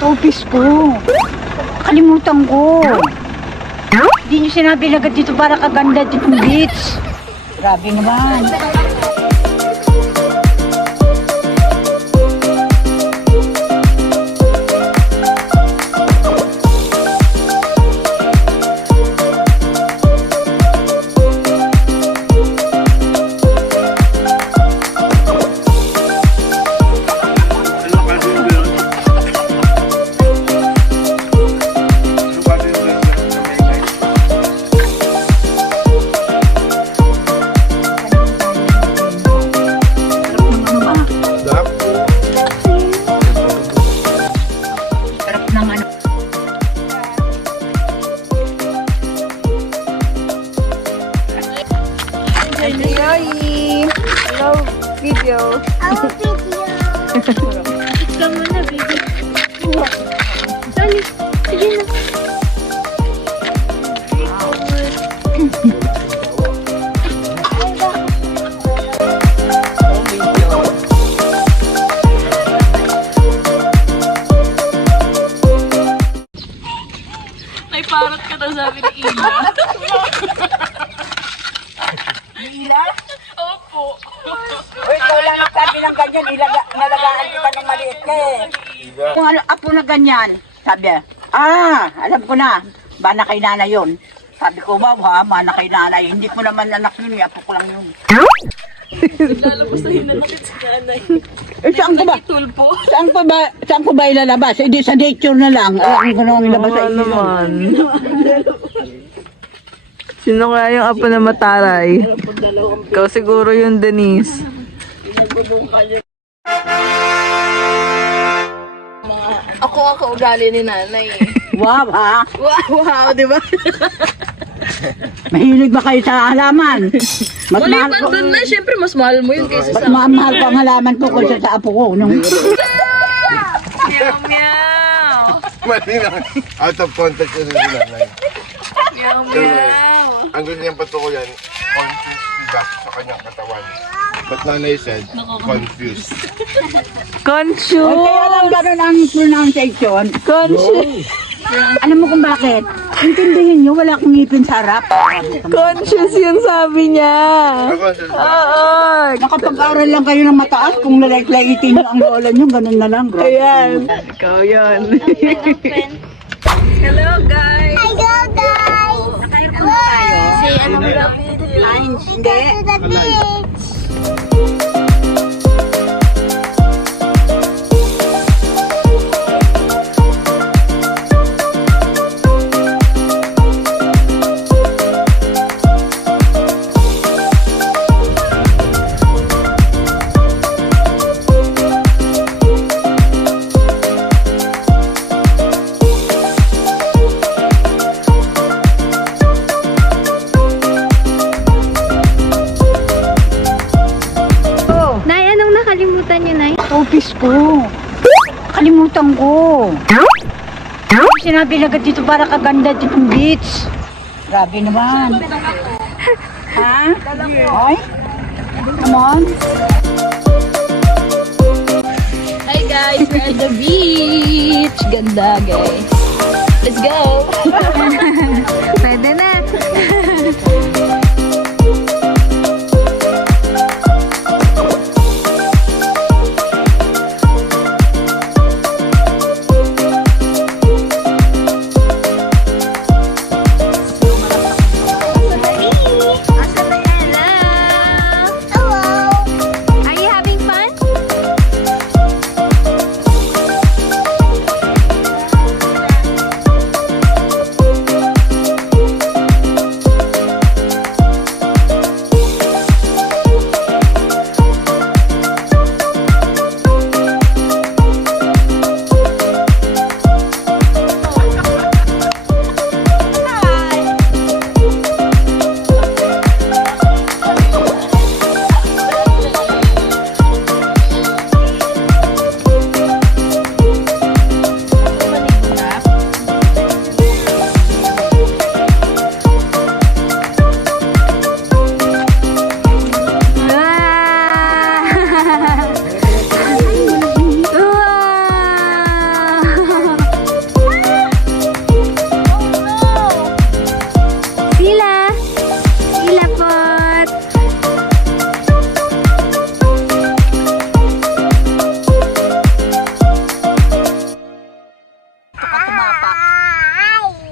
Tupis ko. Kalimutan ko. Hindi niyo sinabi agad dito para kaganda dito beach. Grabe naman. Hello, video. Ikaw muna, baby. Dali, sige na. May parot ka daw sabi ni Ila. Ila? Opo. Uy, ikaw lang nagsabi ng ganyan. Nalagaan kita ng maliit ka eh. Kung ano, apo na ganyan. Sabi, alam ko na. Bana kay nanay yun. Sabi ko, wow ha, mana kay nanay. Hindi ko naman anak yun, apo ko lang yun. Lalabas na hinanakit si nanay. Eh, saan ko ba? Tulpo. Saan ko ba ilalabas? Eh, di sa nature na lang. Alam ko nang ilabas sa inyo. Naman. Sino kaya yung apo na mataray? Ikaw siguro yung Denise. Ako nga kaugali ni nanay eh. Wow ha? Wow, di ba? Mahilig ba kayo sa halaman? Mas mahal Maliban ko. doon na, syempre mas mahal mo yun kaysa Mas sa... mahal ko ang halaman ko kaysa sa apo ko. Nung... Meow, meow. Mali lang. Out of context yun yung nanay. Meow, meow. Ang ganyang patukuyan, confused sila sa kanyang katawan. But nanay said, confused. Conscious! Kaya lang ganun ang pronunciation. Conscious! Alam mo kung bakit? Intindihin nyo, wala akong ngipin sa harap. Conscious yun sabi niya! Ako, Oo! Nakapag-aral lang kayo ng mataas, kung lalaitin nyo ang lola nyo, ganun na lang. Bro. Ayan! Ikaw yun! Hello, guys. Hello, guys. Say, ano ba? Hindi. To the beach. Nay, anong nakalimutan niyo, Nay? Tupis ko. Kalimutan ko. Sinabi agad dito para kaganda dito beach. Grabe naman. Ha? Ay? Come on. Hi, guys. We're at the beach. Ganda, guys. Let's go. Pwede na. Are you having fun?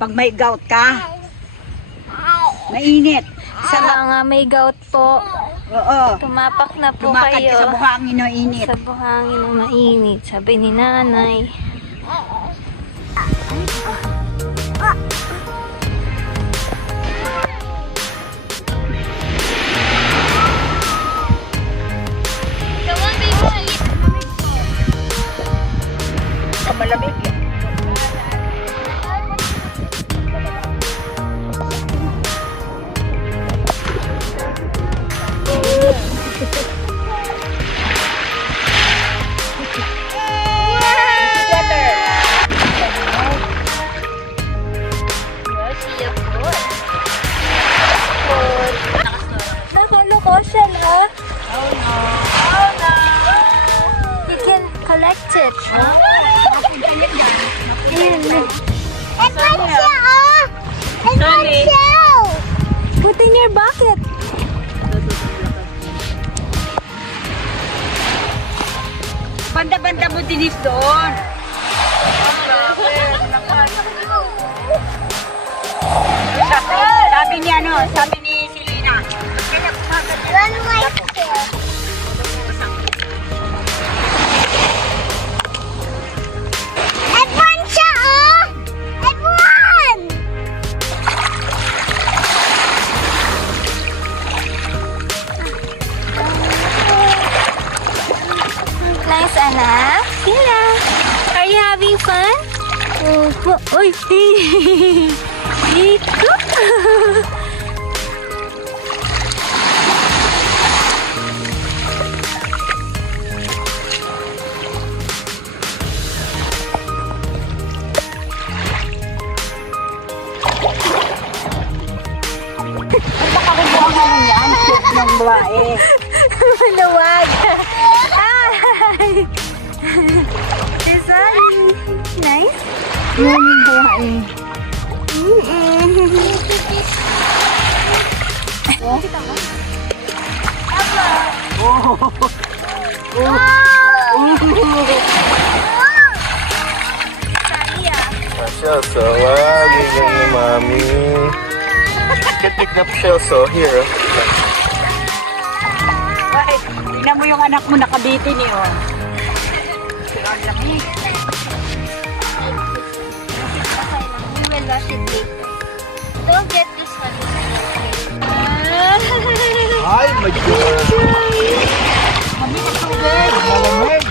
Pag may gout ka, mainit. Sa mga may gout po, Oo. tumapak na po Lumakad kayo. ka sa buhangin na init. Sa buhangin na mainit, sabi ni nanay. Malamig. Nakaloko siya la. Oh no. You can collect it. Put in your bucket. Banda-banda mo dinis doon. Sabi ni ano, sabi ni Selena. Everyone siya, oh! Everyone! Nice, anak. Sila. Are you having fun? Opo. Uy! Dito. Ng babae. Maluwag. Ay! Sorry. Nice. Yan yung babae. Shelso, wow, ganyan ni Mami. Pick up Shelso, here. Bakit? Tingnan mo yung anak mo nakabitin eh, oh. Ang lamig. We will wash it later. Don't get this one. Ay, my God. Malamig.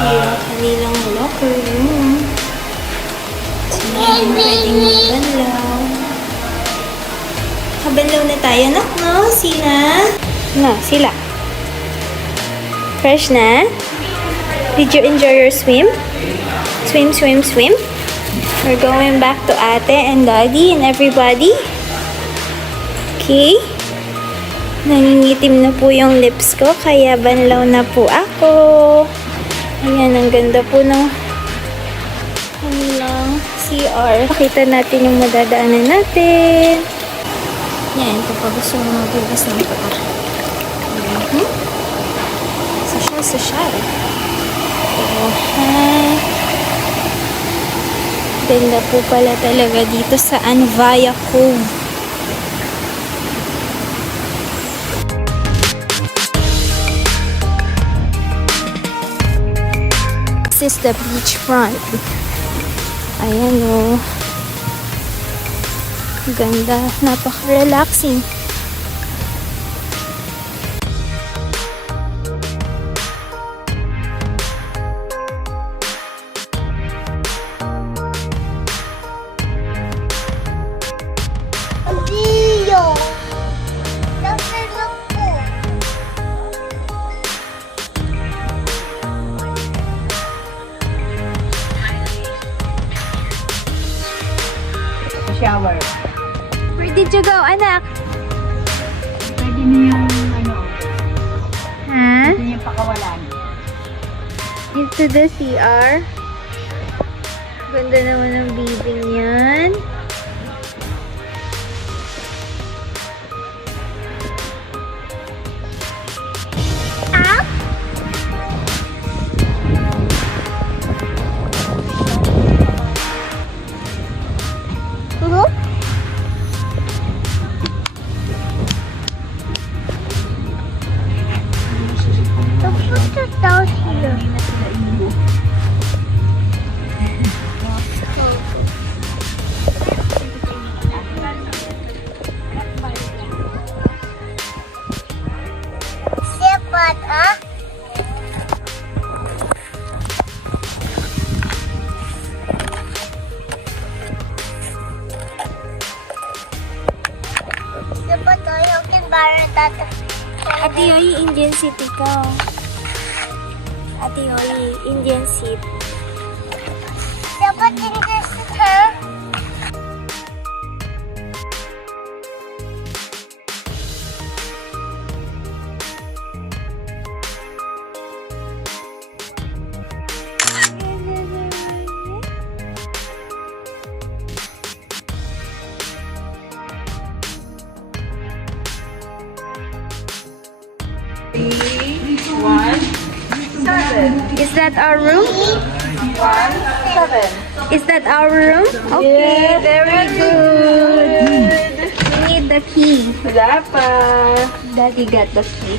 Yung kanilang locker room. Sila yung pwedeng magbanlaw. Kabanlaw na tayo, anak, no? Sila? No, sila. Fresh na? Did you enjoy your swim? Swim, swim, swim? We're going back to ate and daddy and everybody. Okay? Nangingitim na po yung lips ko, kaya banlaw na po ako. Ayan, ang ganda po ng kanilang CR. Pakita natin yung madadaanan natin. Yan, kapag gusto mo magugas ng paa. Sosyal. Ganda po pala talaga dito sa Anvaya Cove. This is the beachfront. Ayan o. Ganda. Napaka-relaxing. shower. Where did you go, anak? Pwede na yung ano, Ha? pwede yung pakawalan. Into the CR. Ganda naman ng bibing yan. Up! Look! Look at the down here. Siapa ah? Siapa tayo kin bara tata? Ate Yoyi, Indian City ka. Ate Yoyi, Indian City. Siapa Indian City ha? Is that our room? 7. Is that our room? Okay, very good. We need the key. Wala pa. Daddy got the key.